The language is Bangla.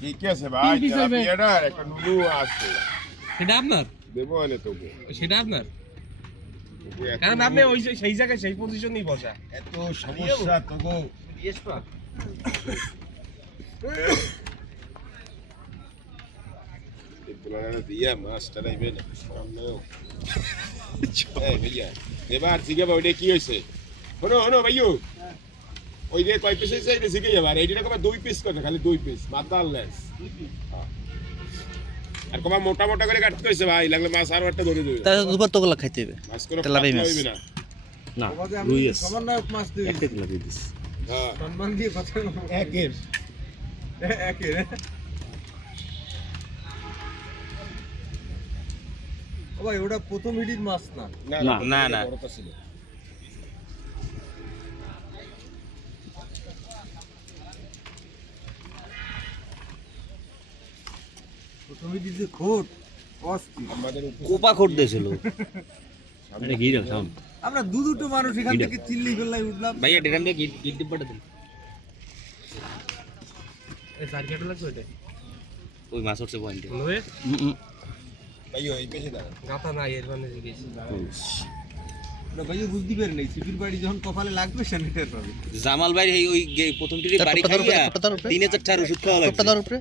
ঠিক আছে ভাই, তেলাপিয়াটার একটা নুনু আছে। সেটা আপনার? দেবো এনে তোকে। সেটা আপনার? কারণ আপনি ওই সেই জায়গায় সেই পজিশনেই বসা। এত সমস্যা তোকে। দিয়া মাছটা নাইবে না সামনেও। এই ভাইয়া এবার জিজ্ঞাসা ওইটা কি হয়েছে? শোনো ভাইয়ু, ওই যে কয় পিস হয়েছে এটা শিখে যাবে। আর এইটা কবা 2 পিস করে, খালি 2 পিস মাথা আর লেস। আর কবা মোটা মোটা করে কাটতে হয়েছে ভাই, লাগলে মাছ আর একটা ধরে দেবে। তাহলে দুবার তো গুলা খাইতে হবে। মাছ করে তেলাপিয়া মাছ। হইবে না। না রুই আছে একটা গুলা দিয়ে দিস। হ্যাঁ সম্মান দিয়ে কথা একের একে ও ভাই ওটা প্রথম হিডির মাছ না। না। বড়টা ছিল। প্রথম হিডির যে খোট অস্থির। আমাদের কোপা খোট দিয়েছিল। মানে গিরা সাউন্ড। আমরা দুটো মানুষ এখান থেকে চিল্লি ফেললাই উঠলাম। ভাইয়া ডেরাম দিয়ে গিট ডিব্বাটা দিন। এই চার কেটে লাগছে ওইটা। ওই মাছ উঠছে পয়েন্টে। নয়ে ভাইয়ু এই পেছে দাঁড়ান। গাতা নাই এর মানে জিজ্ঞেস। ওটা ভাইও বুঝতে পারি নাই সিপির বাড়ি যখন কপালে লাগবে সেটা পাবে। জামাল ভাই ওই প্রথম টিরে বাড়ি খাইয়া 3-4 ওষুধ খাওয়া লাগছে। উপরে